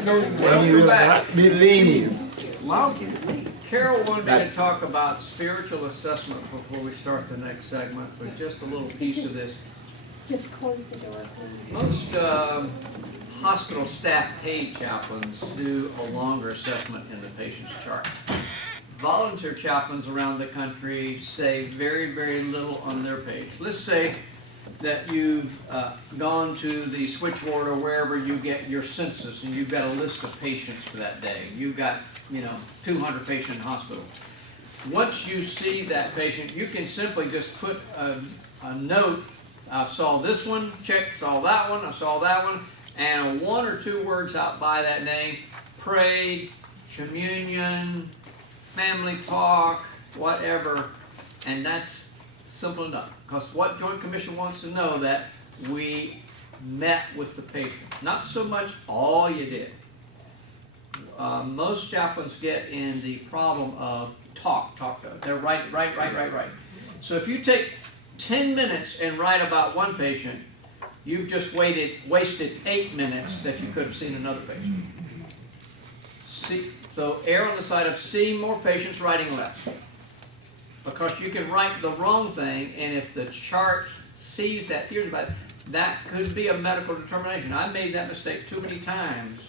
And you will not be lenient. Well, Carol wanted me to talk about spiritual assessment before we start the next segment, but just a little piece of this. Just close the door, please. Most hospital staff paid chaplains do a longer assessment in the patient's chart. Volunteer chaplains around the country say very, very little on their page. Let's say that you've gone to the switchboard or wherever you get your census and you've got a list of patients for that day. You've got, 200 patients in the hospital. Once you see that patient, you can simply just put a note. I saw this one, check, saw that one, I saw that one, and one or two words out by that name, prayed, communion, family talk, whatever, and that's simple enough. Because what Joint Commission wants to know that we met with the patient. Not so much all you did. Most chaplains get in the problem of talk. They're right. So if you take 10 minutes and write about one patient, you've just wasted 8 minutes that you could have seen another patient. So err on the side of seeing more patients, writing less. Because you can write the wrong thing, and if the chart sees that, here's about it, that could be a medical determination. I made that mistake too many times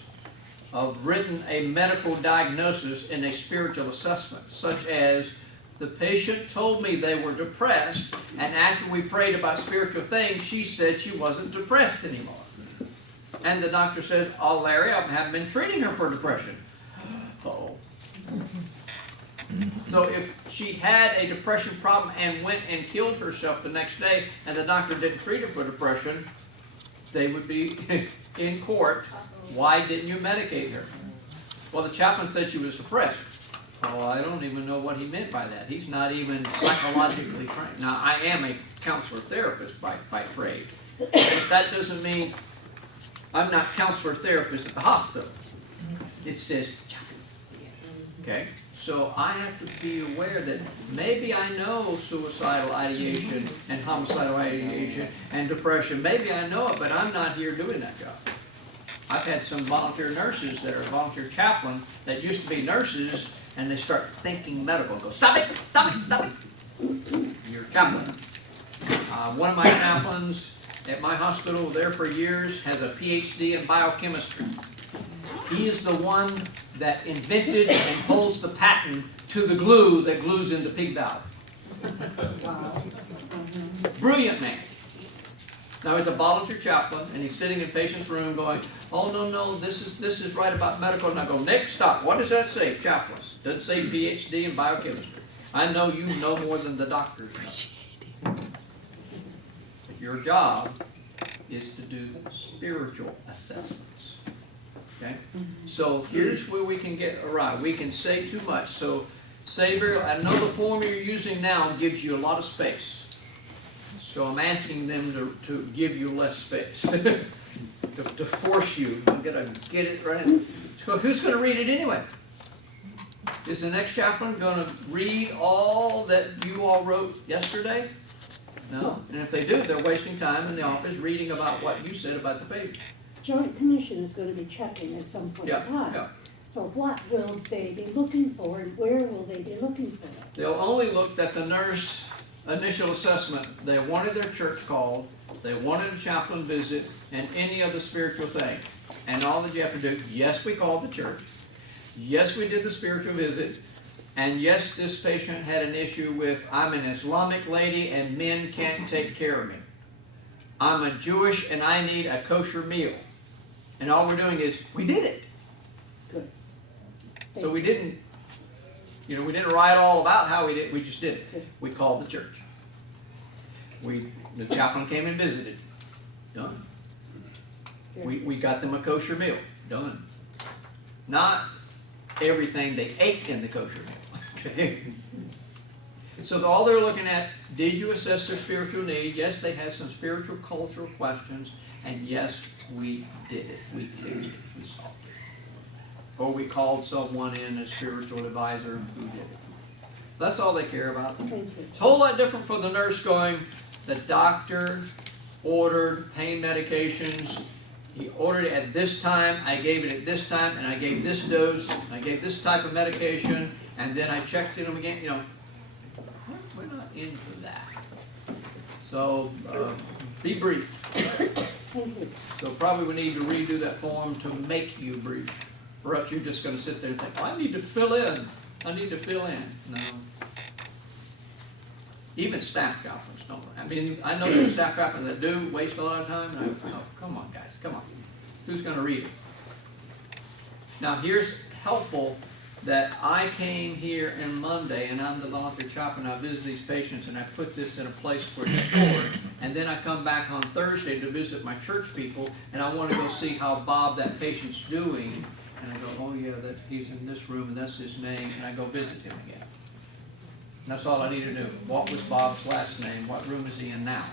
of written a medical diagnosis in a spiritual assessment, such as the patient told me they were depressed, and after we prayed about spiritual things, she said she wasn't depressed anymore. And the doctor says, "Oh, Larry, I haven't been treating her for depression." Uh-oh. So if she had a depression problem and went and killed herself the next day, and the doctor didn't treat her for depression, they would be in court. Why didn't you medicate her? Well, the chaplain said she was depressed. Oh, I don't even know what he meant by that. He's not even psychologically trained. Now, I am a counselor therapist by trade. But that doesn't mean I'm not counselor therapist at the hospital. It says chaplain. Okay? So I have to be aware that maybe I know suicidal ideation and homicidal ideation and depression. Maybe I know it, but I'm not here doing that job. I've had some volunteer nurses that are volunteer chaplain that used to be nurses, and they start thinking medical and go, "Stop it, stop it, stop it." You're a chaplain. One of my chaplains at my hospital, there for years, has a PhD in biochemistry. He is the one that invented and holds the patent to the glue that glues into pig valve. Brilliant man. Now he's a volunteer chaplain, and he's sitting in patient's room going, "Oh, no, this is right about medical." And I go, "Nick, stop. What does that say, chaplain? Doesn't say PhD in biochemistry. I know you know more than the doctors know." Your job is to do spiritual assessments. Okay? So here's where we can get awry. We can say too much. So say I know the form you're using now gives you a lot of space. So I'm asking them to give you less space. to force you. I'm going to get it right. So who's going to read it anyway? Is the next chaplain going to read all that you all wrote yesterday? No. And if they do, they're wasting time in the office reading about what you said about the page. Joint Commission is going to be checking at some point in time. Yeah. So what will they be looking for, and where will they be looking for it? They'll only look at the nurse initial assessment. They wanted their church called, they wanted a chaplain visit, and any other spiritual thing. And all that you have to do, yes, we called the church. Yes, we did the spiritual visit. And yes, this patient had an issue with, I'm an Islamic lady and men can't take care of me. I'm a Jewish and I need a kosher meal. And all we're doing is, we did it. Good. So we didn't, we didn't write all about how we did it, we just did it. Yes. We called the church. The chaplain came and visited. Done. We got them a kosher meal. Done. Not everything they ate in the kosher meal. Okay? So all they're looking at, did you assess their spiritual need? Yes, they had some spiritual cultural questions. And yes, we did it. We fixed it. We solved it. Or we called someone in, a spiritual advisor, who did it. That's all they care about. Thank you. It's a whole lot different for the nurse going, the doctor ordered pain medications He ordered it at this time, I gave it at this time, and I gave this dose, I gave this type of medication, and then I checked in them again, you know. We're not into that. So, be brief. Thank you. So probably we need to redo that form to make you brief. Or else you're just gonna sit there and think, well, I need to fill in. I need to fill in. No. Even staff chaplains don't. I mean, I know there's staff chaplains that do waste a lot of time. And oh, come on, guys, come on. Who's gonna read it? Now, here's helpful that I came here on Monday, and I'm the volunteer chaplain. I visit these patients, and I put this in a place where it's stored. And then I come back on Thursday to visit my church people, and I want to go see how Bob, that patient's doing. And I go, oh yeah, that he's in this room, and that's his name, and I go visit him again. And that's all I need to do. What was Bob's last name? What room is he in now?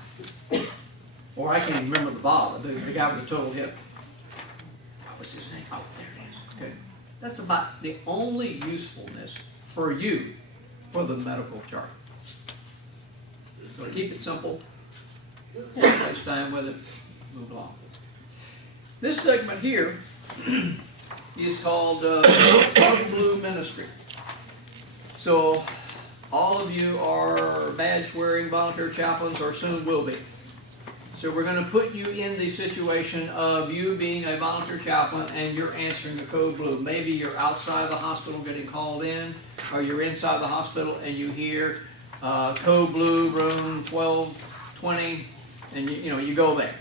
Or I can't even remember the Bob, the guy with the total hip. What was his name? Oh, there it is. Okay. That's about the only usefulness for you for the medical chart. So keep it simple. Don't waste time with it. Move along. This segment here is called Code Blue Ministry. So all of you are badge-wearing volunteer chaplains, or soon will be. So we're going to put you in the situation of you being a volunteer chaplain and you're answering the code blue. Maybe you're outside the hospital getting called in, or you're inside the hospital and you hear code blue, room 1220, and you go there.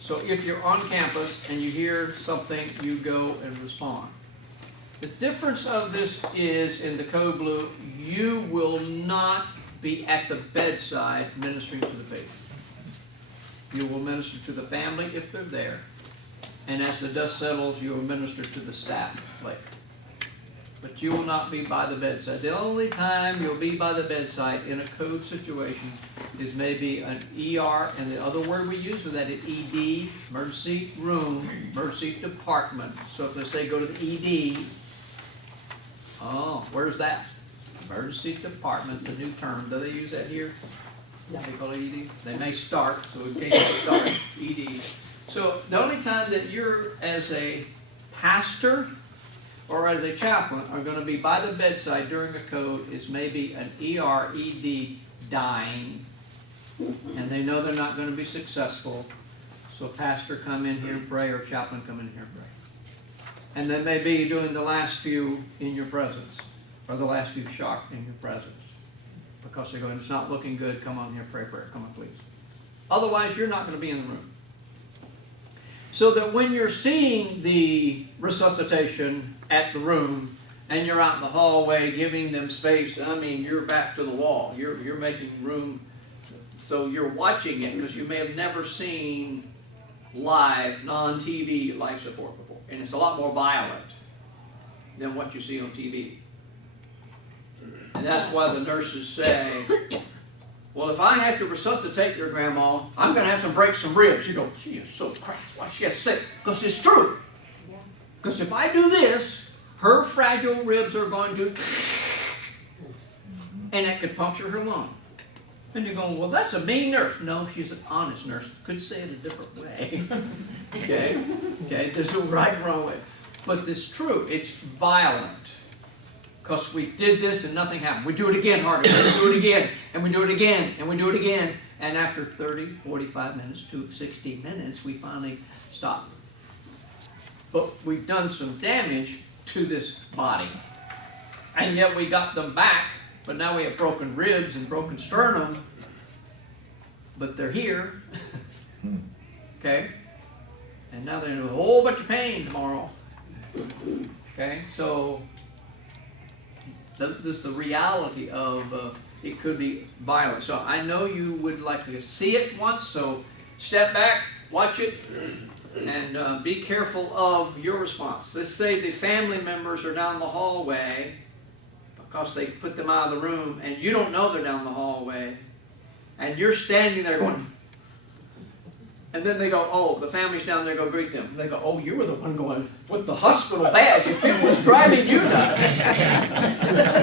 So if you're on campus and you hear something, you go and respond. The difference of this is in the code blue, you will not be at the bedside ministering to the patient. You will minister to the family if they're there. And as the dust settles, you will minister to the staff later. But you will not be by the bedside. The only time you'll be by the bedside in a code situation is maybe an ER, and the other word we use for that is ED, emergency room, emergency department. So if they say go to the ED, oh, where's that? Emergency department's a new term. Do they use that here? Yeah. They call it ED? They may start, so in case they start, ED. So the only time that you're, as a pastor or as a chaplain, are going to be by the bedside during a code is maybe an ER, ED dying, and they know they're not going to be successful. So pastor come in here and pray, or chaplain come in here and pray. And then they may be doing the last few in your presence, or the last few shock in your presence. Because they're going, it's not looking good, come on here, pray prayer, come on please. Otherwise, you're not going to be in the room. So that when you're seeing the resuscitation at the room, and you're out in the hallway giving them space, I mean, you're back to the wall. You're making room, so you're watching it, because you may have never seen live, non-TV life support before. And it's a lot more violent than what you see on TV. And that's why the nurses say, well, if I have to resuscitate your grandma, I'm going to have to break some ribs. You go, she is so crass. Why she gets sick? Because it's true. Because if I do this, her fragile ribs are going to, and it could puncture her lung. And you're going, well, that's a mean nurse. No, she's an honest nurse. Could say it a different way. Okay? There's no right and wrong way. But it's true. It's violent. Because we did this and nothing happened. We do it again harder. We do it again. And we do it again. And we do it again. And after 30, 45 minutes to 60 minutes, we finally stop. But we've done some damage to this body. And yet we got them back. But now we have broken ribs and broken sternum. But they're here. Okay? And now they're in a whole bunch of pain tomorrow. Okay? So this is the reality of it could be violent. So I know you would like to see it once, so step back, watch it, and be careful of your response. Let's say the family members are down the hallway because they put them out of the room, and you don't know they're down the hallway, and you're standing there going, and then they go, oh, the family's down there, go greet them. They go, oh, you were the one going with the hospital badge. If it was driving you nuts,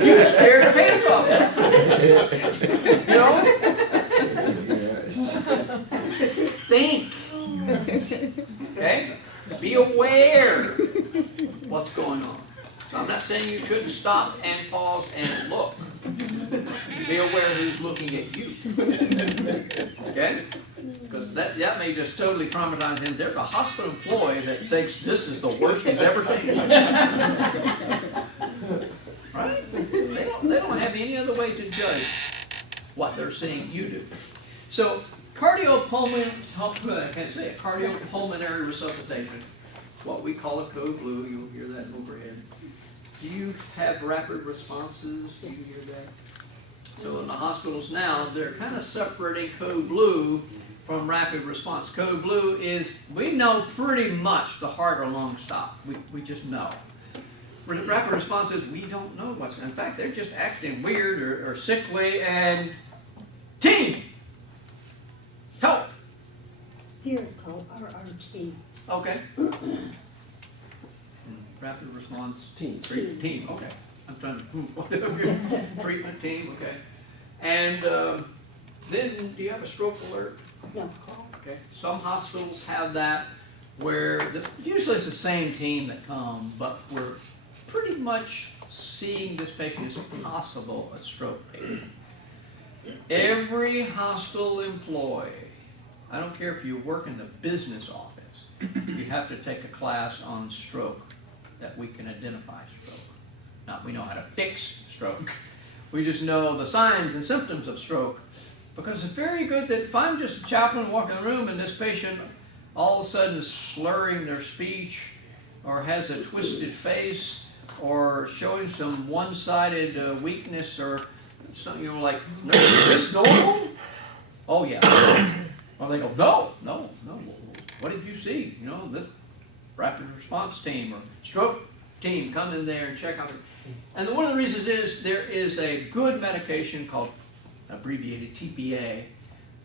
you scared the pants off. You know? Think. Be aware what's going on. So I'm not saying you shouldn't stop and pause and look. Be aware who's looking at you. Okay? Because that may just totally traumatize him. There's a hospital employee that thinks this is the worst he's ever seen. Right? They don't have any other way to judge what they're seeing you do. So cardiopulmonary resuscitation, what we call a code blue, you'll hear that overhead. Do you have rapid responses? Do you hear that? So in the hospitals now, they're kind of separating code blue from rapid response. Code blue is, we know pretty much the heart or lung stop. We just know. Rapid response is, we don't know what's, in fact, they're just acting weird or sickly, and team, help. Here it's called RRT. Okay. Rapid response team. Team. Okay. I'm trying to treatment team. Okay. And then, do you have a stroke alert? No. Okay. Some hospitals have that, where usually it's the same team that come, but we're pretty much seeing this patient as possible a stroke patient. Every hospital employee, I don't care if you work in the business office, you have to take a class on stroke, that we can identify stroke. Now, we know how to fix stroke. We just know the signs and symptoms of stroke, because it's very good that if I'm just a chaplain walking in the room and this patient all of a sudden is slurring their speech or has a twisted face or showing some one-sided weakness or something, like, is this normal? Oh, yeah. Or they go, no. What did you see? This rapid response team or stroke team come in there and check on it. And one of the reasons is there is a good medication called, abbreviated TPA,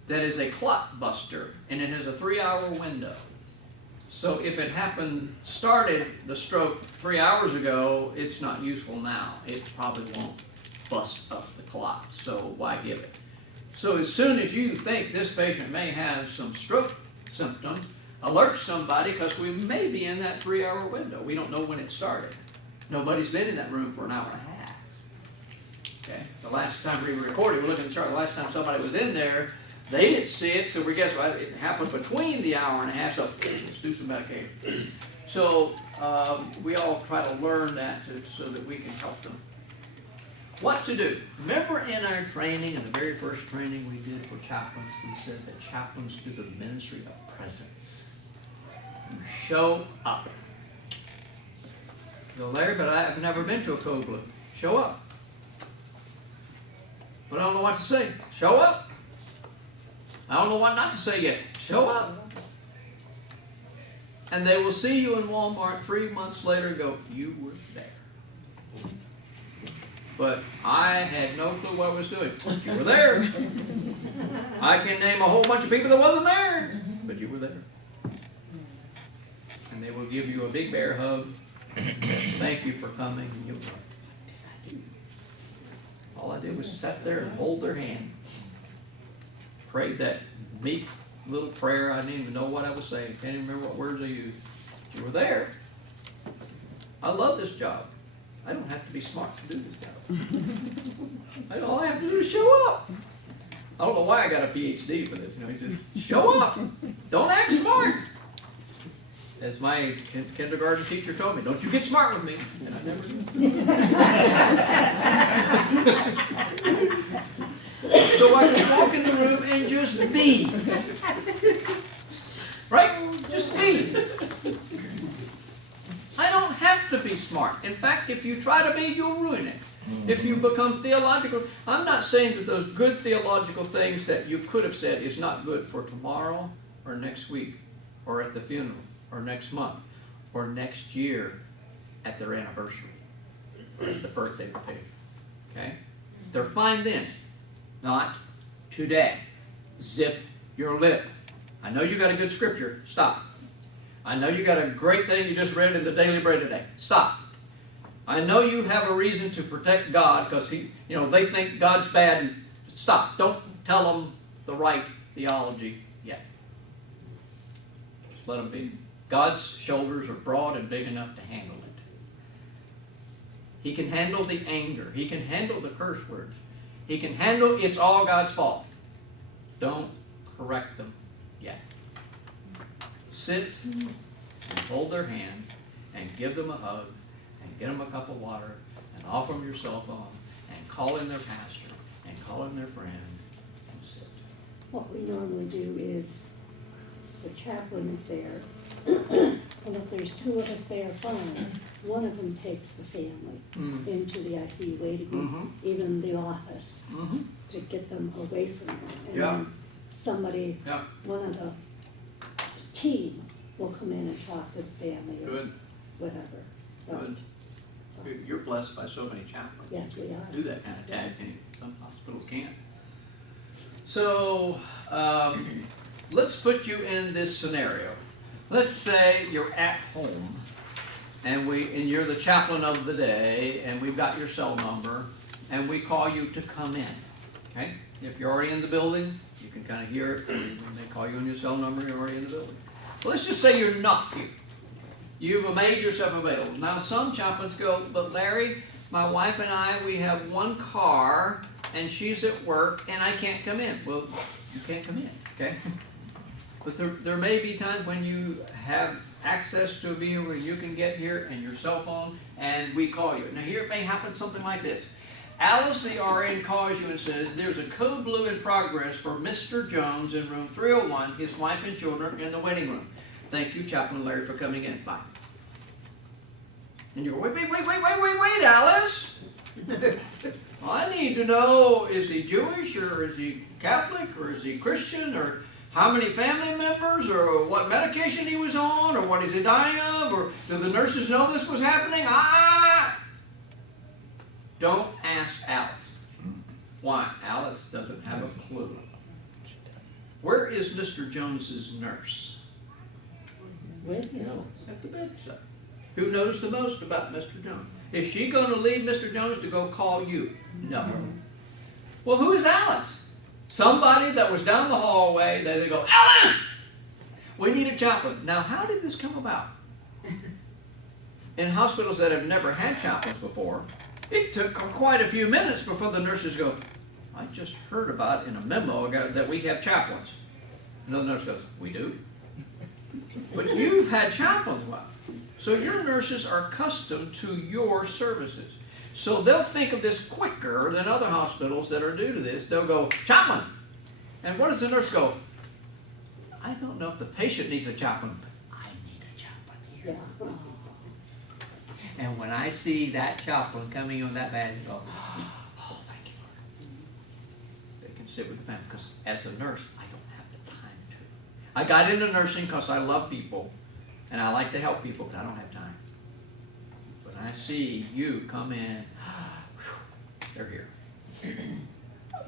that is a clot buster, and it has a 3-hour window. So if it started the stroke 3 hours ago, it's not useful now. It probably won't bust up the clot, so why give it? So as soon as you think this patient may have some stroke symptoms, alert somebody, because we may be in that 3-hour window. We don't know when it started. Nobody's been in that room for an hour and a half. Okay? The last time we recorded, we're looking at the chart, the last time somebody was in there, they didn't see it, so we guess what? It happened between the hour and a half, so let's do some medication. So we all try to learn that so that we can help them. What to do? Remember in our training, in the very first training we did for chaplains, we said that chaplains do the ministry of presence. You show up. You go, Larry, but I've never been to a code blue. Show up. But I don't know what to say. Show up. I don't know what not to say yet. Show up. And they will see you in Walmart 3 months later and go, you were there. But I had no clue what I was doing. You were there. I can name a whole bunch of people that wasn't there, but you were there. And they will give you a big bear hug. Thank you for coming. And you'll go, what did I do? All I did was sit there and hold their hand. Prayed that meek little prayer. I didn't even know what I was saying. Can't even remember what words I used. You were there. I love this job. I don't have to be smart to do this job. All I have to do is show up. I don't know why I got a PhD for this. You just show up. Don't act smart. As my kindergarten teacher told me, don't you get smart with me. And I never did. So I can walk in the room and just be. Right? Just be. I don't have to be smart. In fact, if you try to be, you'll ruin it. If you become theological, I'm not saying that those good theological things that you could have said is not good for tomorrow or next week or at the funeral or next month or next year at their anniversary or at the birthday party. Okay? They're fine then. Not today. Zip your lip. I know you got a good scripture. Stop. I know you got a great thing you just read in the Daily Bread today. Stop. I know you have a reason to protect God because they think God's bad. Stop. Don't tell them the right theology yet. Just let them be. God's shoulders are broad and big enough to handle it. He can handle the anger. He can handle the curse words. He can handle it's all God's fault. Don't correct them yet. Sit and hold their hand and give them a hug and get them a cup of water and offer them your cell phone and call in their pastor and call in their friend and sit. What we normally do is, the chaplain is there, and if there's two of us there, fine. One of them takes the family into the ICU waiting room, even the office, to get them away from that. And Yeah. then somebody, Yeah. one of the team will come in and talk with the family or Good. whatever. So, Good. You're blessed by so many chaplains. yes, we are. Do that kind of tag team. Some hospitals can't. So, let's put you in this scenario. Let's say you're at home and you're the chaplain of the day, and we've got your cell number, and we call you to come in. Okay? If you're already in the building, you can kind of hear it. When they call you on your cell number, you're already in the building. Well, let's just say you're not here. You've made yourself available. Now, some chaplains go, but Larry, my wife and I, we have one car, and she's at work, and I can't come in. Well, you can't come in, okay? But there may be times when you have access to a vehicle where you can get here and your cell phone, and we call you. Now, here it may happen something like this. Alice, the RN, calls you and says, there's a code blue in progress for Mr. Jones in room 301, his wife and children in the waiting room. Thank you, Chaplain Larry, for coming in. Bye. And you go, wait, Alice. I need to know, is he Jewish, or is he Catholic, or is he Christian, or how many family members, or what medication he was on, or what is he dying of, or do the nurses know this was happening? Don't ask Alice. Why? Alice doesn't have a clue. Where is Mr. Jones's nurse? With him. At the bedside. Who knows the most about Mr. Jones? Is she going to leave Mr. Jones to go call you? No. Well, who is Alice? Somebody that was down the hallway, they go, Alice! We need a chaplain. Now, how did this come about? In hospitals that have never had chaplains before, it took quite a few minutes before the nurses go, I just heard about in a memo that we have chaplains. Another nurse goes, we do? But you've had chaplains. So your nurses are accustomed to your services. So they'll think of this quicker than other hospitals that are new to this. They'll go, chaplain. And what does the nurse go? I don't know if the patient needs a chaplain, but I need a chaplain here. Yeah. And when I see that chaplain coming on that bed, I go, oh, thank you, Lord. They can sit with the family, because as a nurse, I don't have the time to. I got into nursing because I love people, and I like to help people, but I don't have time. But I see you come in, they're here.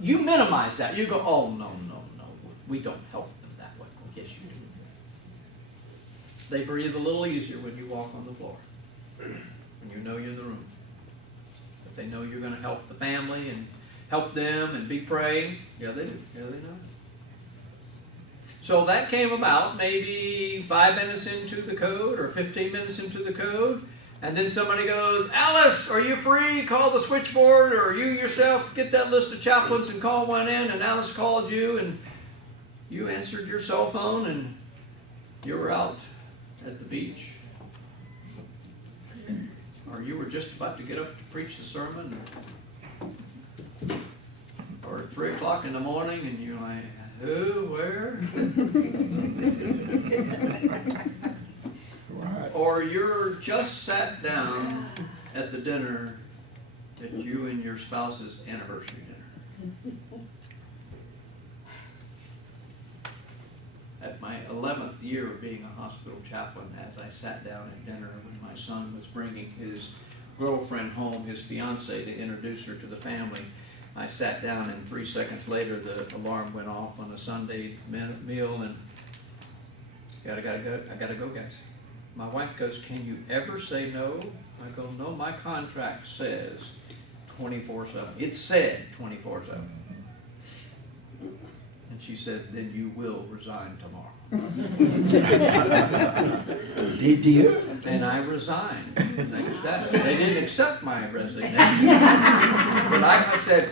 You minimize that. You go, oh, no, we don't help them that way. Yes, you do. They breathe a little easier when you walk on the floor. When you know you're in the room. If they know you're going to help the family and help them and be praying, yeah, they do. Yeah, they know. So that came about maybe 5 minutes into the code or 15 minutes into the code. And then somebody goes, Alice, are you free? Call the switchboard, or you yourself get that list of chaplains and call one in. And Alice called you, and you answered your cell phone, and you were out at the beach. Or you were just about to get up to preach the sermon, or 3 o'clock in the morning, and you're like, who, where? Right. Or you're just sat down at the dinner at you and your spouse's anniversary dinner. At my 11th year of being a hospital chaplain, as I sat down at dinner when my son was bringing his girlfriend home, his fiancée, to introduce her to the family, I sat down, and 3 seconds later the alarm went off on a Sunday meal, and I gotta go, guys. My wife goes, can you ever say no? I go, no, my contract says 24/7. It said 24/7. And And she said, then you will resign tomorrow. Did you? And I resigned the next day. They didn't accept my resignation. But I said,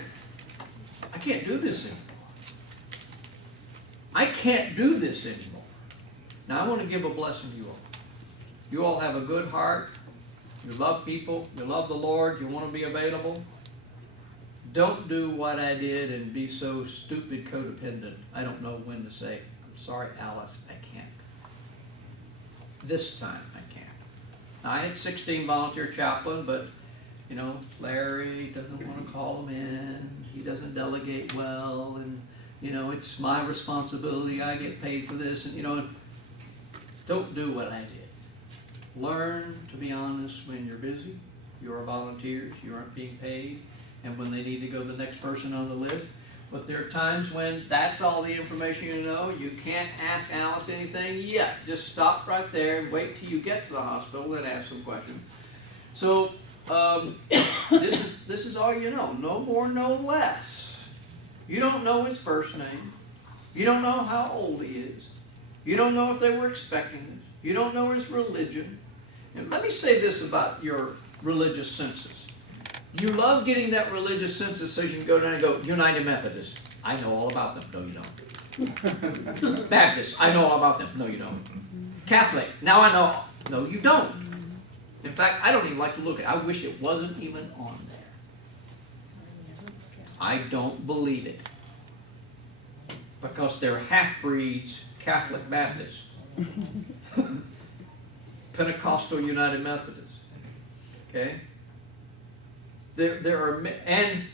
I can't do this anymore. I can't do this anymore. Now I want to give a blessing to you all. You all have a good heart. You love people. You love the Lord. You want to be available. Don't do what I did and be so stupid codependent. I don't know when to say, I'm sorry, Alice, I can't. This time I can't. Now, I had 16 volunteer chaplain, but, you know, Larry doesn't want to call them in. He doesn't delegate well, and, you know, it's my responsibility. I get paid for this, and, you know, don't do what I did. Learn to be honest when you're busy. You are volunteers. You aren't being paid. And when they need to go to the next person on the list. But there are times when that's all the information you know. You can't ask Alice anything yet. Just stop right there and wait till you get to the hospital and ask some questions. So this is all you know. No more, no less. You don't know his first name. You don't know how old he is. You don't know if they were expecting this. You don't know his religion. And let me say this about your religious census. You love getting that religious census so you can go down and go, United Methodist, I know all about them. No, you don't. Baptist, I know all about them. No, you don't. Catholic, now I know. No, you don't. In fact, I don't even like to look at it. I wish it wasn't even on there. I don't believe it. Because they're half-breeds, Catholic Baptist, Pentecostal United Methodist. Okay? There are, and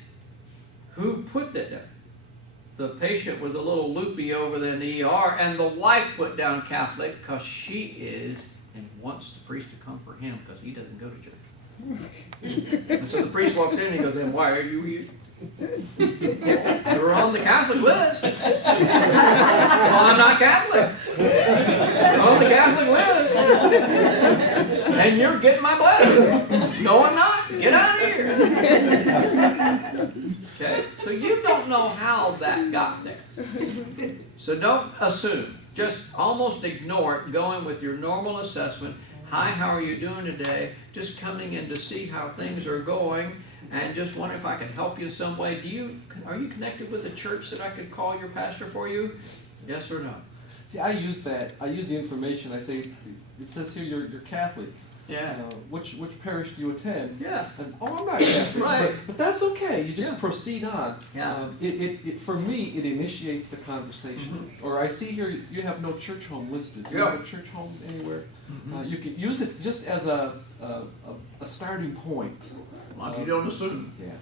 who put that there? The patient was a little loopy over there in the ER, and the wife put down Catholic because she is and wants the priest to come for him because he doesn't go to church. And so the priest walks in and he goes, then why are you here? You're on the Catholic list. Well, I'm not Catholic. I'm on the Catholic list. And you're getting my blessing. No, I'm not. Get out of here. Okay? So you don't know how that got there. So don't assume. Just almost ignore it, going with your normal assessment. Hi, how are you doing today? Just coming in to see how things are going. And just wonder if I can help you in some way. Are you connected with a church that I could call your pastor for you? Yes or no? See, I use that. I use the information. I say, it says here you're Catholic. Yeah. Which parish do you attend? Yeah. And, oh, I'm not Catholic. Right. But that's okay. You just Yeah. proceed on. Yeah. For me, it initiates the conversation. Mm-hmm. Or I see here you have no church home listed. Do you Yeah. have a church home anywhere? Mm-hmm. You can use it just as a starting point. Like you don't assume. Yeah.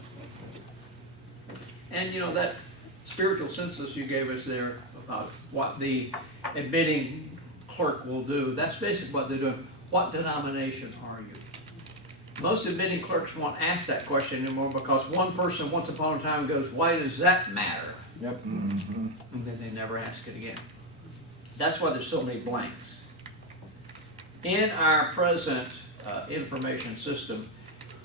And you know, that spiritual census you gave us there about what the admitting clerk will do, that's basically what they're doing. What denomination are you? Most admitting clerks won't ask that question anymore because one person once upon a time goes, why does that matter? Yep. Mm-hmm. And then they never ask it again. That's why there's so many blanks. In our present information system,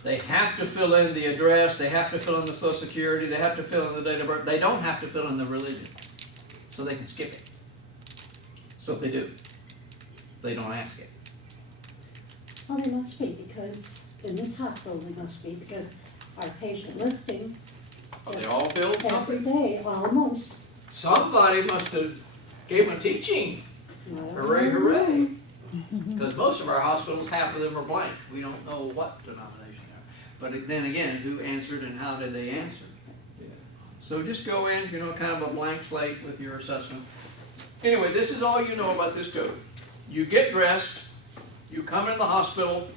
they have to fill in the address, they have to fill in the Social Security, they have to fill in the date of birth. They don't have to fill in the religion, so they can skip it. So if they do, they don't ask it. Well, they must be, because in this hospital, they must be, because our patient listing, Oh, they all filled every something. day, almost. Somebody must have gave them a teaching. Hooray, hooray. Because most of our hospitals, half of them are blank. We don't know what denomination they are. But then again, who answered and how did they answer? Yeah. So just go in, you know, kind of a blank slate with your assessment. Anyway, this is all you know about this code. You get dressed, you come in the hospital,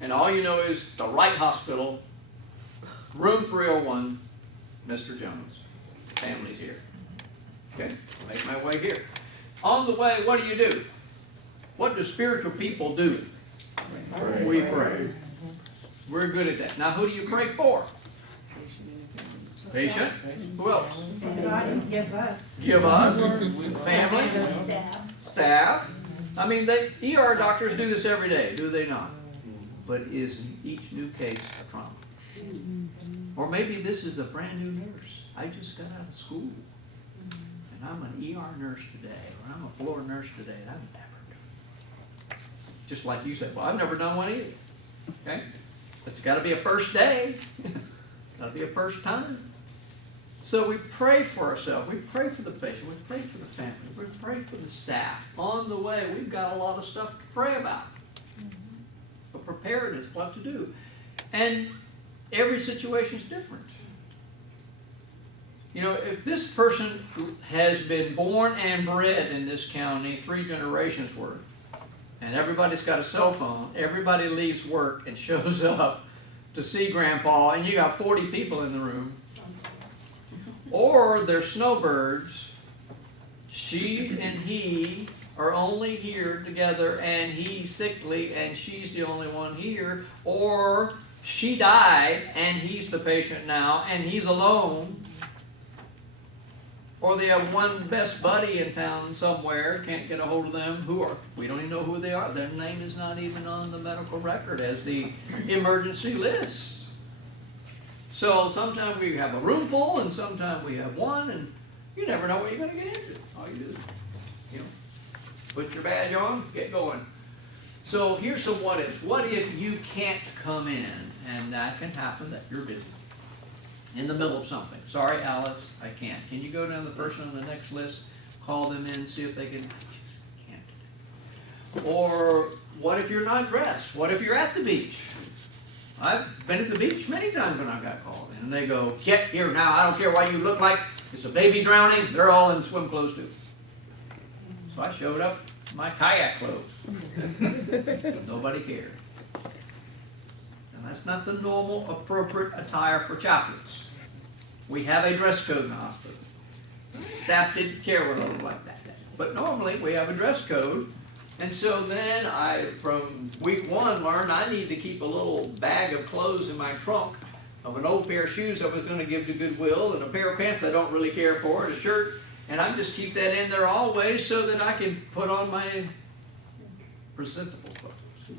and all you know is the right hospital, room 301, Mr. Jones. Family's here. Okay, make my way here. On the way, what do? What do spiritual people do? Pray. We pray. We're good at that. Now, who do you pray for? Patient? Who else? God give us. Give us. Family? Staff. I mean, ER doctors do this every day, do they not? But is each new case a trauma? Or maybe this is a brand new nurse. I just got out of school. I'm an ER nurse today, or I'm a floor nurse today, and I've never done it. Just like you said, well, I've never done one either, okay? It's gotta be a first day, gotta be a first time. So we pray for ourselves, we pray for the patient, we pray for the family, we pray for the staff. On the way, we've got a lot of stuff to pray about. But preparedness, what to do. And every situation is different. You know, if this person has been born and bred in this county 3 generations worth, and everybody's got a cell phone, everybody leaves work and shows up to see Grandpa, and you got 40 people in the room, or they're snowbirds, she and he are only here together, and he's sickly and she's the only one here, or she died and he's the patient now and he's alone, or they have one best buddy in town somewhere, can't get a hold of them, we don't even know who they are, their name is not even on the medical record as the emergency list. So sometimes we have a room full and sometimes we have one, and you never know what you're going to get into. All you do is, you know, put your badge on, get going. So here's some what ifs. What if you can't come in, and that can happen, that you're busy in the middle of something? Sorry, Alice, I can't. Can you go down to the person on the next list, call them in, see if they can? I just can't. Or what if you're not dressed? What if you're at the beach? I've been at the beach many times when I got called in, and they go, get here now, I don't care what you look like, it's a baby drowning, they're all in swim clothes too. So I showed up in my kayak clothes. Nobody cared. And that's not the normal, appropriate attire for chaplains. We have a dress code in the hospital. Staff didn't care what I looked like that day. But normally we have a dress code. And so then I, from week 1, learned I need to keep a little bag of clothes in my trunk of an old pair of shoes I was going to give to Goodwill, and a pair of pants I don't really care for, and a shirt, and I just keep that in there always so that I can put on my presentable clothes.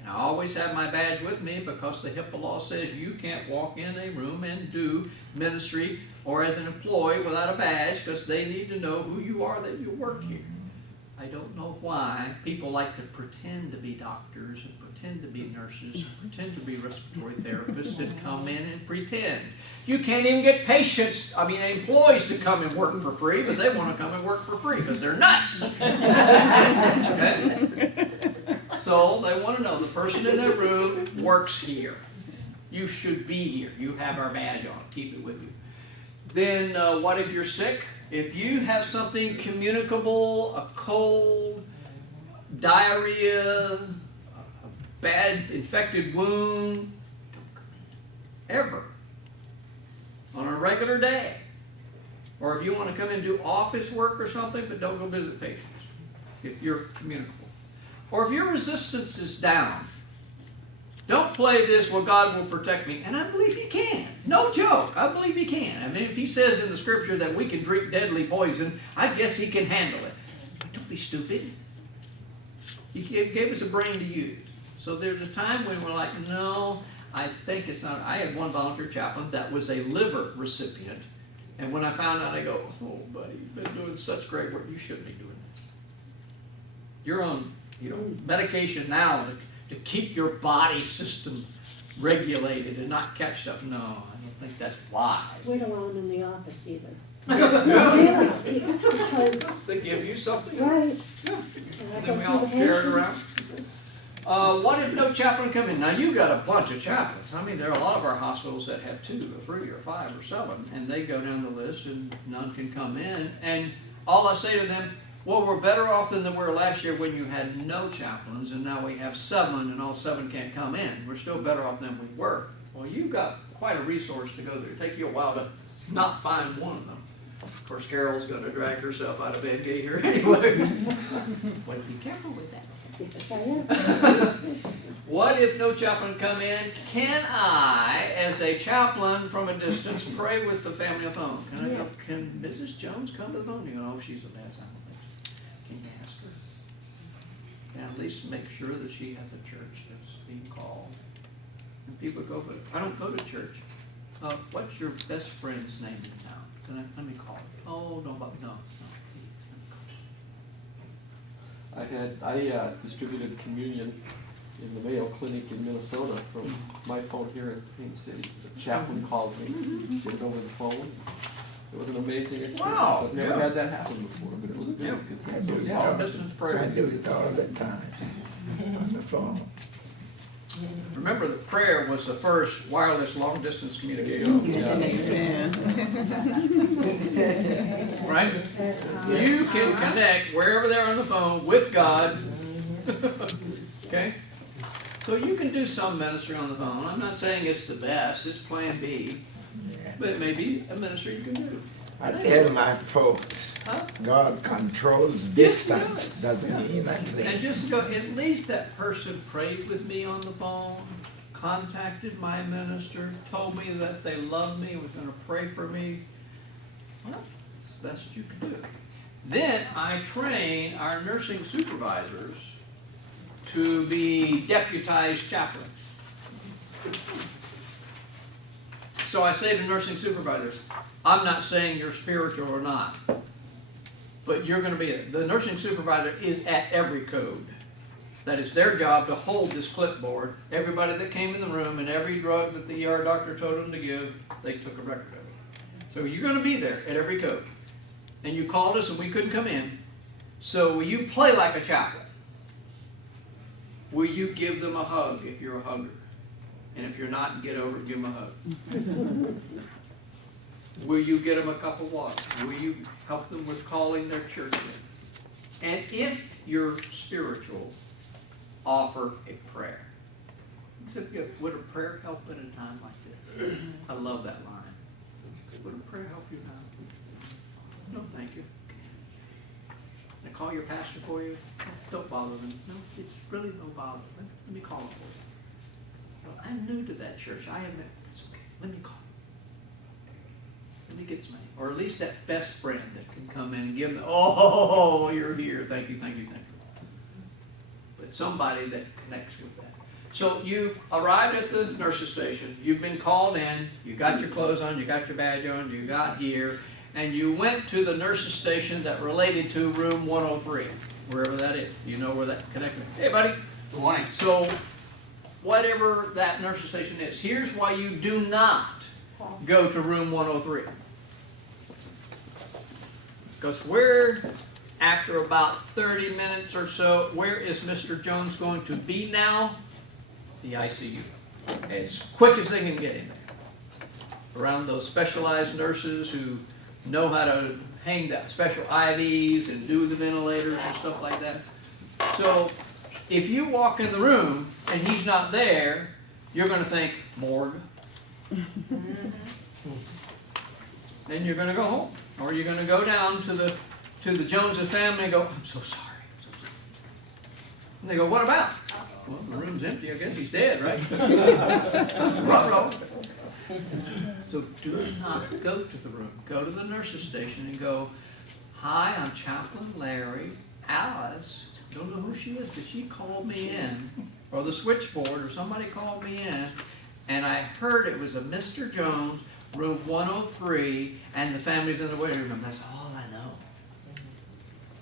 And I always have my badge with me because the HIPAA law says you can't walk in a room and do ministry or as an employee without a badge, because they need to know who you are, that you work here. I don't know why people like to pretend to be doctors and pretend to be nurses and pretend to be respiratory therapists and come in and pretend. You can't even get employees to come and work for free, but they want to come and work for free because they're nuts. Okay? So they want to know the person in that room works here. You should be here. You have our badge on. Keep it with you. Then what if you're sick? If you have something communicable, a cold, diarrhea, a bad infected wound, ever, on a regular day, or if you want to come and do office work or something, but don't go visit patients, if you're communicable. Or if your resistance is down, don't play this, well, God will protect me. And I believe He can. No joke. I believe He can. I mean, if He says in the Scripture that we can drink deadly poison, I guess He can handle it. But don't be stupid. He gave us a brain to use. So there's a time when we're like, no, I think it's not. I had one volunteer chaplain that was a liver recipient. And when I found out, I go, oh, buddy, you've been doing such great work. You shouldn't be doing this. You're on, medication now to keep your body system regulated and not catch stuff. No, I don't think that's wise. We don't want them in the office either. Yeah, Because, they give you something. right. Yeah. And I And go then we see all the share it patients. around. What if no chaplain come in? Now you got a bunch of chaplains. I mean, there are a lot of our hospitals that have 2 or 3 or 5 or 7, and they go down the list and none can come in. And all I say to them, well, we're better off than we were last year when you had no chaplains, and now we have 7, and all 7 can't come in. We're still better off than we were. Well, you've got quite a resource to go there. It'll take you a while to not find one of them. Of course, Carol's going to drag herself out of bed, get here anyway. Well, be careful with that. Yes, I am. What if no chaplain come in? Can I, as a chaplain from a distance, pray with the family on the phone? Can I go, Yes. can Mrs. Jones come to the phone? You go, oh, she's a mess. I don't think so. Can you ask her? Can I at least make sure that she has a church that's being called? And people go, but I don't go to church. What's your best friend's name in town? Let me call it. Oh, no, but no. I distributed communion in the Mayo Clinic in Minnesota from my phone here in Plain City. The chaplain called me, did it over the phone. It was an amazing experience. Wow, I've never yeah. had that happen before, but it was good. Yeah. Good thing. So, do it yeah. all- distance prayer. I do it all the time on the phone. Remember that prayer was the first wireless long distance communication. Right? You can connect wherever they're on the phone with God. Okay? So you can do some ministry on the phone. I'm not saying it's the best, it's plan B, Yeah. but it may be a ministry you can do. I tell my folks, Huh? God controls Yes, distance, doesn't mean And anything. just go, at least that person prayed with me on the phone, contacted my minister, told me that they loved me, was gonna pray for me. Well, it's the best you can do. Then I train our nursing supervisors to be deputized chaplains. So I say to nursing supervisors, I'm not saying you're spiritual or not, but you're gonna be, the nursing supervisor is at every code. That is their job to hold this clipboard. Everybody that came in the room and every drug that the ER doctor told them to give, they took a record of it. So you're gonna be there at every code. And you called us and we couldn't come in. So will you play like a chaplain? Will you give them a hug if you're a hugger? And if you're not, get over and give them a hug. Will you get them a cup of water? Will you help them with calling their church in? And if you're spiritual, offer a prayer. Except, would a prayer help in a time like this? I love that line. Would a prayer help you now? No, thank you. Can I call your pastor for you? Don't bother them. No, it's really no bother. Let me call him for you. Well, I'm new to that church. I haven't. It's okay. Let me call. Let me get somebody, or at least that best friend that can come in and give them. Oh, you're here. Thank you, thank you, thank you. But somebody that connects with that. So you've arrived at the nurse's station. You've been called in. You got your clothes on. You got your badge on. You got here, and you went to the nurse's station that related to room 103, wherever that is. You know where that connected. Hey, buddy. Good morning. So whatever that nurse's station is, here's why you do not go to room 103. Because after about 30 minutes or so, where is Mr. Jones going to be now? The ICU. As quick as they can get in there. Around those specialized nurses who know how to hang that special IVs and do the ventilators and stuff like that. So if you walk in the room and he's not there, you're going to think, morgue. Then you're going to go home. Or you're going to go down to the Joneses family and go, I'm so sorry. I'm so sorry. And they go, what about? Well, the room's empty. I guess he's dead, right? Ruh-roh. So do not go to the room. Go to the nurse's station and go, hi, I'm Chaplain Larry. Alice, don't know who she is, but she called me in. Or the switchboard, or somebody called me in. And I heard it was a Mr. Jones, room 103, and the family's in the waiting room. That's all I know.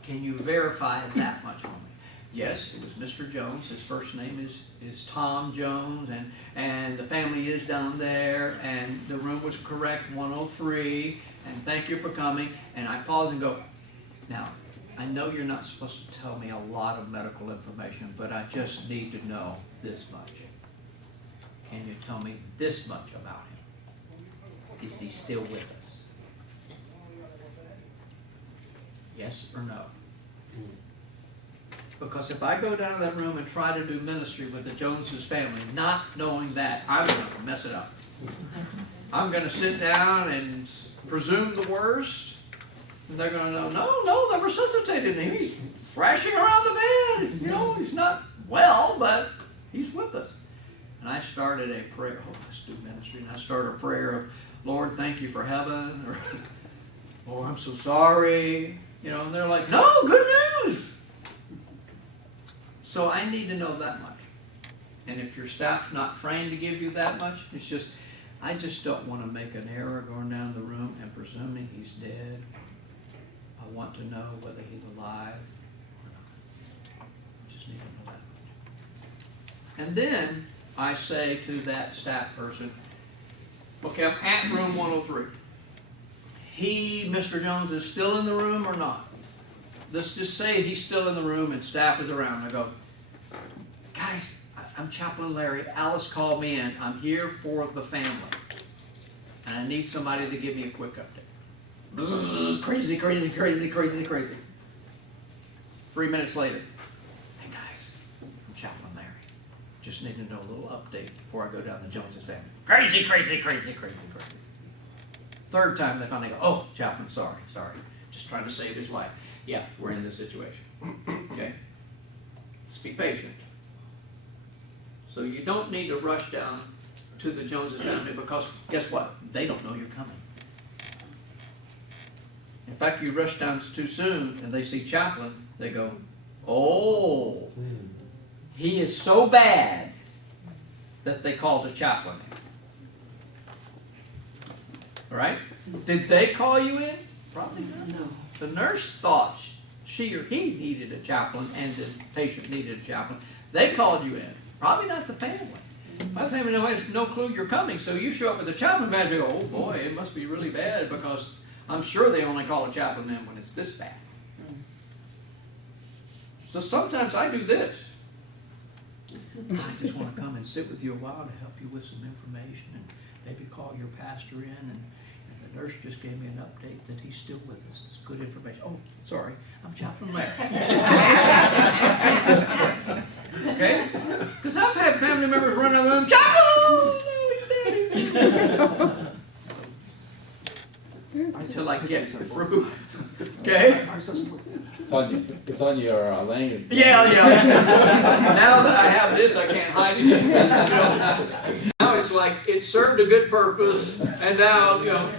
Can you verify that much for me? Yes, it was Mr. Jones. His first name is Tom Jones, and the family is down there, and the room was correct, 103, and thank you for coming. And I pause and go, now, I know you're not supposed to tell me a lot of medical information, but I just need to know this much. Can you tell me this much about him? Is he still with us? Yes or no? Because if I go down to that room and try to do ministry with the Joneses family, not knowing that, I'm going to mess it up. I'm going to sit down and presume the worst, and they're going to know, no, they resuscitated him. He's thrashing around the bed. You know, he's not well, but he's with us. And I started a prayer. Oh, let's do ministry. And I started a prayer of, Lord, thank you for heaven. Or, oh, I'm so sorry. You know, and they're like, no, good news. So I need to know that much. And if your staff's not trained to give you that much, it's just, I just don't want to make an error going down the room and presuming he's dead. I want to know whether he's alive or not. Just need to know that. And then I say to that staff person, okay, I'm at room 103. Mr. Jones, is still in the room or not? Let's just say he's still in the room and staff is around. I go, guys, I'm Chaplain Larry. Alice called me in. I'm here for the family. And I need somebody to give me a quick update. Bzzz, crazy, crazy, crazy, crazy, crazy. 3 minutes later, hey guys, I'm Chaplain Larry. Just need to know a little update before I go down to Jones's family. Crazy, crazy, crazy, crazy, crazy. Third time they finally go, oh, Chaplain, sorry. Just trying to save his life. Yeah, we're in this situation. Okay? Just be patient. So you don't need to rush down to the Joneses family because guess what? They don't know you're coming. In fact, you rush down too soon and they see Chaplain, they go, oh, he is so bad that they called the chaplain in. All right? Did they call you in? Probably not. No. The nurse thought she or he needed a chaplain and the patient needed a chaplain. They called you in. Probably not the family. My family has no clue you're coming, so you show up with a chaplain badge and go, oh boy, it must be really bad because I'm sure they only call a chaplain in when it's this bad. So sometimes I do this. I just want to come and sit with you a while to help you with some information and maybe call your pastor in and the nurse just gave me an update that he's still with us. It's good information. Oh, sorry, I'm Chaplain Larry. Okay? Because I've had family members run out of the room, Chaplain! Until I get through. Okay? It's on your language. Yeah. Now that I have this, I can't hide it. You know? Now it's like it served a good purpose, and now, you know.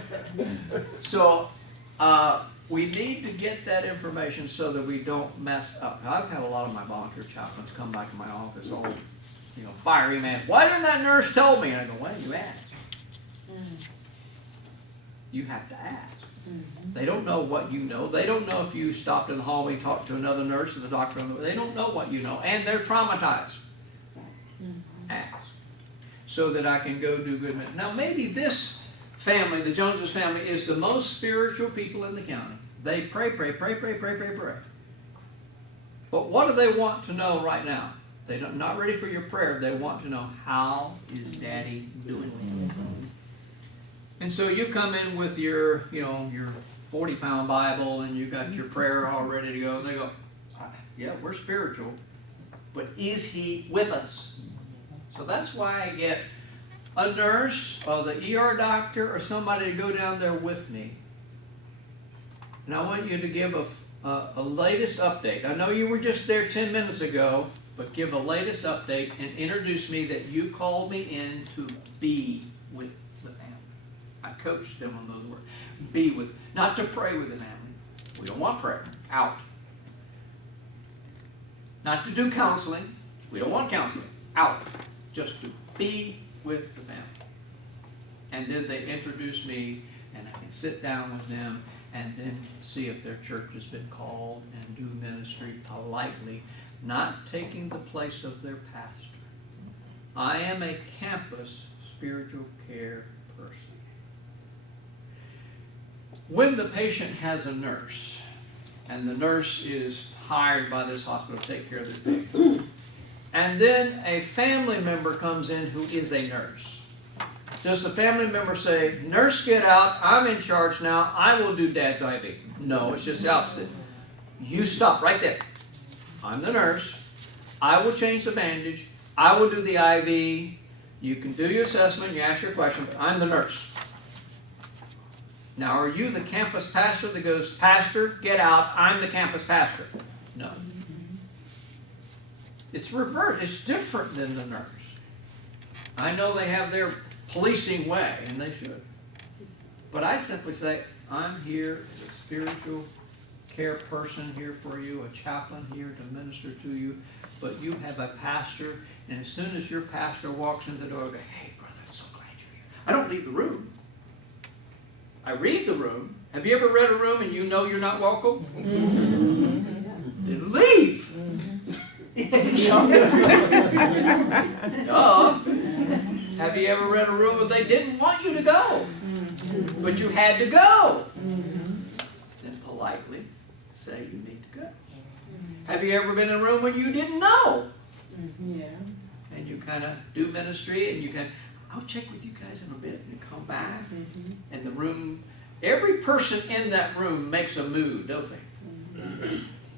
So we need to get that information so that we don't mess up. I've had a lot of my volunteer chaplains come back to my office, all, you know, fiery man. Why didn't that nurse tell me? And I go, why didn't you ask? You have to ask. They don't know what you know. They don't know if you stopped in the hallway and talked to another nurse or the doctor. They don't know what you know, and they're traumatized. Ask, so that I can go do good. Now, maybe this family, the Joneses family, is the most spiritual people in the county. They pray. But what do they want to know right now? They're not ready for your prayer. They want to know, how is Daddy doing? And so you come in with your, you know, your 40-pound Bible and you got your prayer all ready to go. And they go, yeah, we're spiritual, but is he with us? So that's why I get a nurse or the ER doctor or somebody to go down there with me. And I want you to give a latest update. I know you were just there 10 minutes ago, but give a latest update and introduce me that you called me in to be with the family. I coached them on those words. Be with, not to pray with the family. We don't want prayer. Out. Not to do counseling. We don't want counseling. Out. Just to be with the family. And then they introduce me and I can sit down with them and then see if their church has been called and do ministry politely, not taking the place of their pastor. I am a campus spiritual care person. When the patient has a nurse, and the nurse is hired by this hospital to take care of this patient, and then a family member comes in who is a nurse, does the family member say, nurse, get out, I'm in charge now, I will do Dad's IV? No, it's just the opposite. You stop right there. I'm the nurse. I will change the bandage. I will do the IV. You can do your assessment, you ask your question, but I'm the nurse. Now, are you the campus pastor that goes, pastor, get out, I'm the campus pastor? No. It's reversed. It's different than the nurse. I know they have their policing way, and they should. But I simply say, I'm here as a spiritual care person here for you, a chaplain here to minister to you, but you have a pastor, and as soon as your pastor walks in the door, I go, hey, brother, I'm so glad you're here. I don't leave the room. I read the room. Have you ever read a room and you know you're not welcome? Then leave. Duh. Have you ever read a room where they didn't want you to go, but you had to go? Then politely say you need to go. Have you ever been in a room where you didn't know? Yeah. And you kind of do ministry and you can, I'll check with you guys in a bit, and you come back and the room, every person in that room makes a mood, don't they?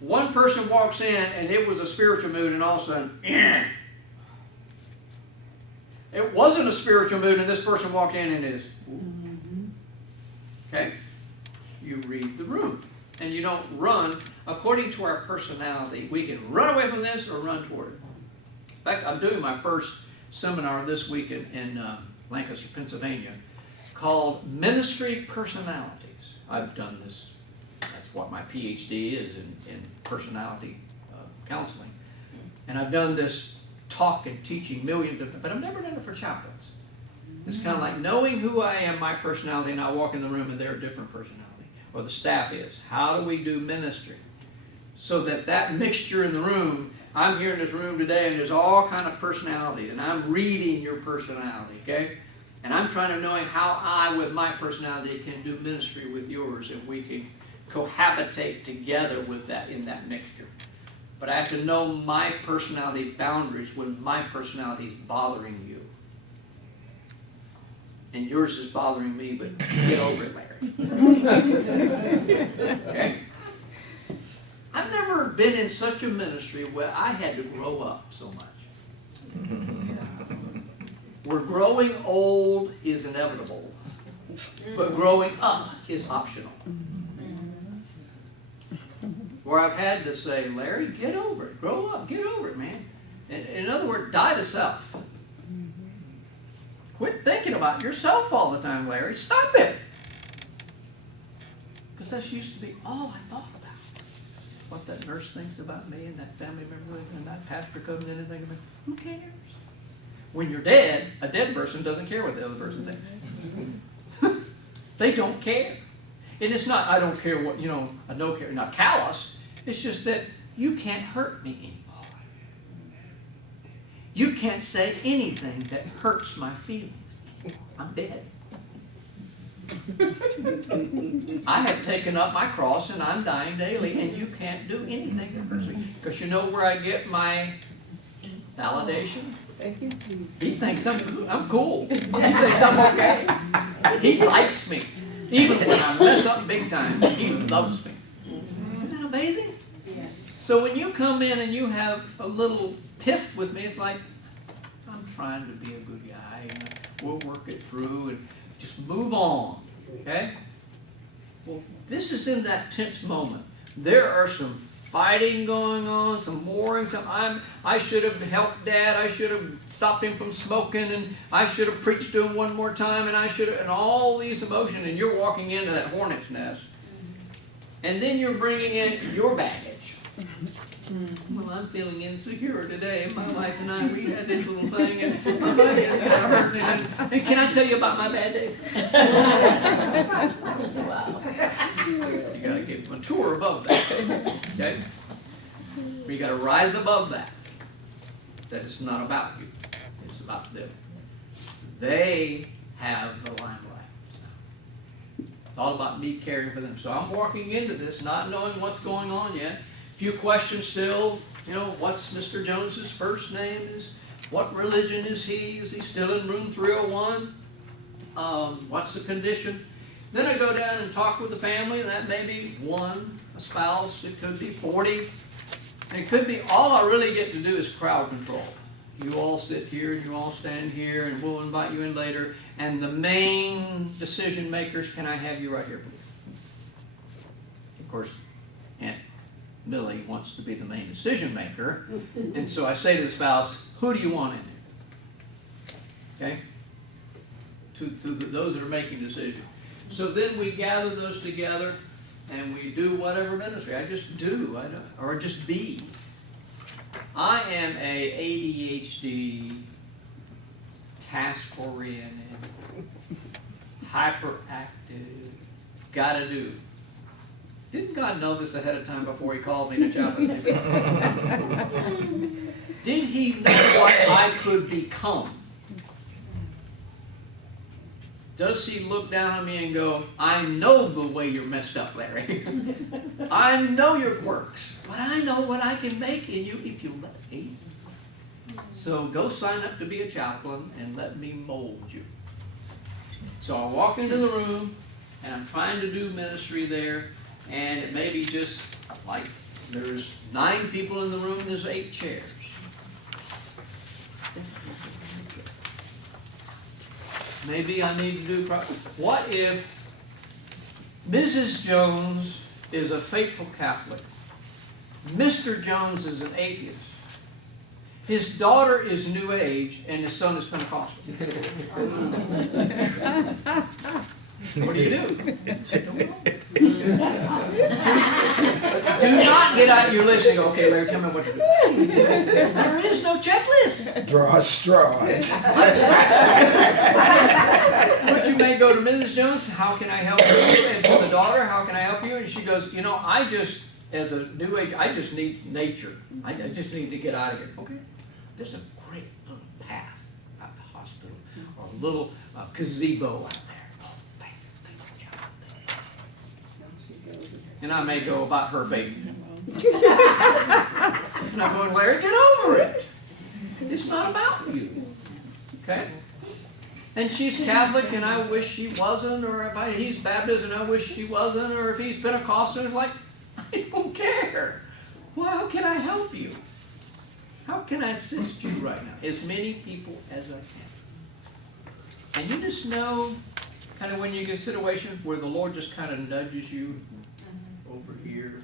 One person walks in and it was a spiritual mood, and all of a sudden, it wasn't a spiritual mood, and this person walked in and it is, okay? You read the room, and you don't run according to our personality. We can run away from this or run toward it. In fact, I'm doing my first seminar this week in Lancaster, Pennsylvania, called Ministry Personalities. I've done this. That's what my PhD is in personality counseling. And I've done this talk and teaching millions of, but I've never done it for chaplains. It's kind of like knowing who I am, my personality, and I walk in the room and they're a different personality, or the staff is. How do we do ministry? So that that mixture in the room, I'm here in this room today and there's all kind of personality, and I'm reading your personality, okay? And I'm trying to know how I, with my personality, can do ministry with yours, if we can cohabitate together with that in that mixture. But I have to know my personality boundaries when my personality is bothering you. And yours is bothering me, but get over it, Larry. Okay? I've never been in such a ministry where I had to grow up so much. Where growing old is inevitable, but growing up is optional. Where I've had to say, Larry, get over it. Grow up. Get over it, man. In other words, die to self. Quit thinking about yourself all the time, Larry. Stop it. Because that used to be all I thought about. What that nurse thinks about me, and that family member, and that pastor comes in and thinks about me. Who cares? When you're dead, a dead person doesn't care what the other person thinks. They don't care. And it's not, I don't care what, I don't care, not callous. It's just that you can't hurt me anymore. You can't say anything that hurts my feelings. I'm dead. I have taken up my cross and I'm dying daily, and you can't do anything that hurts me. Because you know where I get my validation? Thank you, Jesus. He thinks I'm cool. He thinks I'm okay. He likes me. Even when I mess up big time, he loves me. Isn't that amazing? Yeah. So when you come in and you have a little tiff with me, it's like, I'm trying to be a good guy, and we'll work it through and just move on, okay? Well, this is in that tense moment. There are some fighting going on, some warring, I should have helped Dad, I should have stopped him from smoking, and I should have preached to him one more time, and all these emotions, and you're walking into that hornet's nest. And then you're bringing in your baggage. Well, I'm feeling insecure today. My wife and I, we had this little thing, and my body is kind of hurting. And can I tell you about my bad day? Wow. You got to get mature above that. Okay? You got to rise above that. That it's not about you. It's about them. They have the limelight. It's all about me caring for them. So I'm walking into this not knowing what's going on yet. Few questions still, what's Mr. Jones's first name? What religion is he? Is he still in room 301? What's the condition? Then I go down and talk with the family, and that may be one, a spouse, it could be 40. And it could be, all I really get to do is crowd control. You all sit here, and you all stand here, and we'll invite you in later. And the main decision makers, can I have you right here, please? Of course, Aunt Millie wants to be the main decision maker. And so I say to the spouse, who do you want in there? Okay? To those that are making decisions. So then we gather those together and we do whatever ministry. I just do, or just be. I am a ADHD task-oriented, hyperactive, gotta do. Didn't God know this ahead of time before He called me to chaplaincy? Did He know what I could become? Does He look down on me and go, I know the way you're messed up, Larry. I know your quirks, but I know what I can make in you if you let me. So go sign up to be a chaplain and let me mold you. So I walk into the room and I'm trying to do ministry there, and it may be just like there's 9 people in the room, there's 8 chairs. Maybe I need to do, what if Mrs. Jones is a faithful Catholic? Mr. Jones is an atheist. His daughter is New Age, and his son is Pentecostal. What do you do? Do not get out your list and go, okay, Larry, tell me what to do. There is no checklist. Draw straws. But you may go to Mrs. Jones, how can I help you? And to the daughter, how can I help you? And she goes, you know, I just, as a New Age, I just need nature. I just need to get out of here. Okay. There's a great little path at the hospital, or a little gazebo out there. Oh, thank you, John. And I may go about her faith. And I'm going, Larry, get over it. It's not about you. Okay? And she's Catholic, and I wish she wasn't, or if he's Baptist, and I wish she wasn't, or if he's Pentecostal, it's like, I don't care. Well, how can I help you? How can I assist you right now? As many people as I can. And you just know, kind of when you get situations where the Lord just kind of nudges you over here,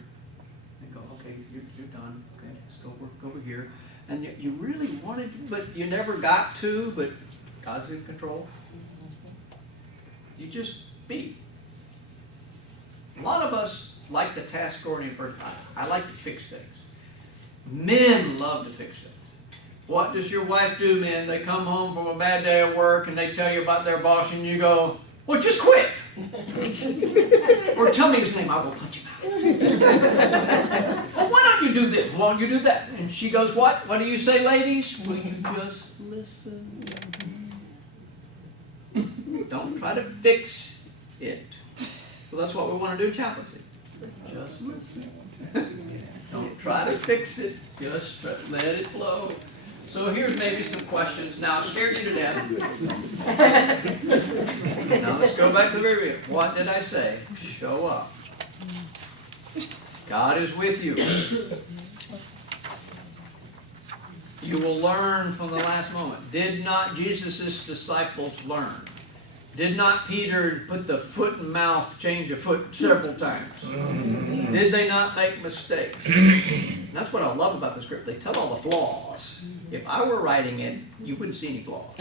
and go, okay, you're done. Okay, let's go work over here. And you really wanted to, but you never got to, but God's in control. You just be. A lot of us like the task-oriented person. I like to fix things. Men love to fix things. What does your wife do, men? They come home from a bad day at work and they tell you about their boss and you go, well, just quit. Or tell me his name, I'll go punch him out. Well, why don't you do this? Why don't you do that? And she goes, what? What do you say, ladies? Will you just listen? Don't try to fix it. Well, that's what we want to do in chaplaincy. Just listen. Don't try to fix it. Just let it flow. So here's maybe some questions. Now, it scared you to death. Now, let's go back to the very beginning. What did I say? Show up. God is with you. You will learn from the last moment. Did not Jesus' disciples learn? Did not Peter put the foot in mouth, change a foot several times? Did they not make mistakes? That's what I love about the script. They tell all the flaws. If I were writing it, you wouldn't see any flaws.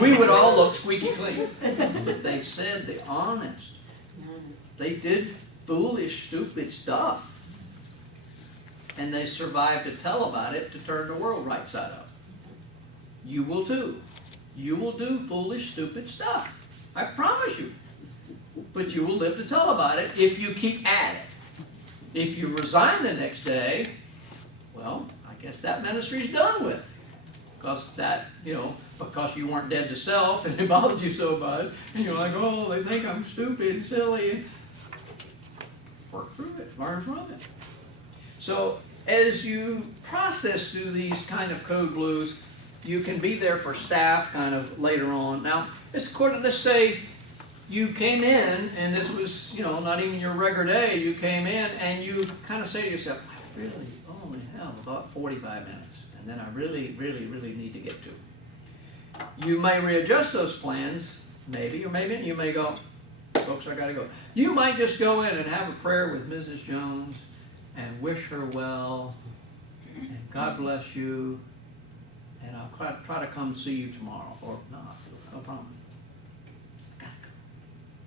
We would all look squeaky clean. But they said the honest. They did foolish, stupid stuff. And they survived to tell about it to turn the world right side up. You will too. You will do foolish, stupid stuff. I promise you. But you will live to tell about it if you keep at it. If you resign the next day, well, I guess that ministry's done with. Because that, because you weren't dead to self and it bothered you so much. And you're like, oh, they think I'm stupid and silly. Work through it. Learn from it. So as you process through these kind of code blues, you can be there for staff kind of later on. Now, let's say you came in, and this was, not even your regular day. You came in, and you kind of say to yourself, I really only have about 45 minutes, and then I really, really, really need to get to. You may readjust those plans, maybe, or maybe you may go, folks, I got to go. You might just go in and have a prayer with Mrs. Jones and wish her well, and God bless you. And I'll try to come see you tomorrow, or not, no problem. I gotta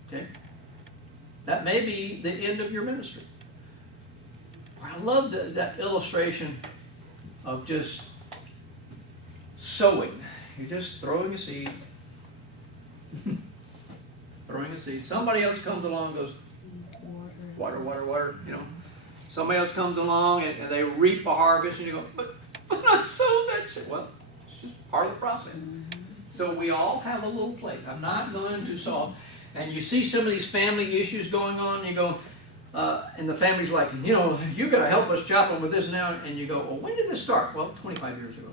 go. Okay? That may be the end of your ministry. I love that illustration of just sowing. You're just throwing a seed. Throwing a seed. Somebody else comes along and goes, water, you know. Somebody else comes along and they reap a harvest and you go, but I sowed that seed. Well, it's just part of the process. So we all have a little place. I'm not going to solve. And you see some of these family issues going on and you go, and the family's like, you know, you gotta help us, Chaplain, with this now. And you go, well, when did this start? Well, 25 years ago.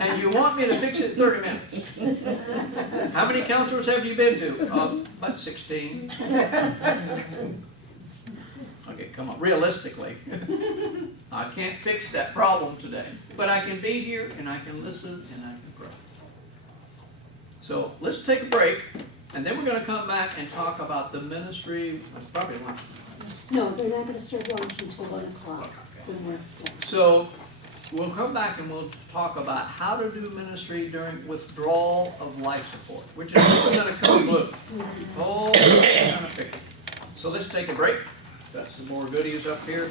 And you want me to fix it in 30 minutes. How many counselors have you been to? About 16. Okay, come on, realistically. I can't fix that problem today. But I can be here and I can listen and I can pray. So let's take a break. And then we're going to come back and talk about the ministry. It's probably lunch. No, they're not gonna serve lunch until 1 o'clock. When we're done. So we'll come back and we'll talk about how to do ministry during withdrawal of life support, which is really going to come blue. Oh, kind of picky. So let's take a break. Got some more goodies up here.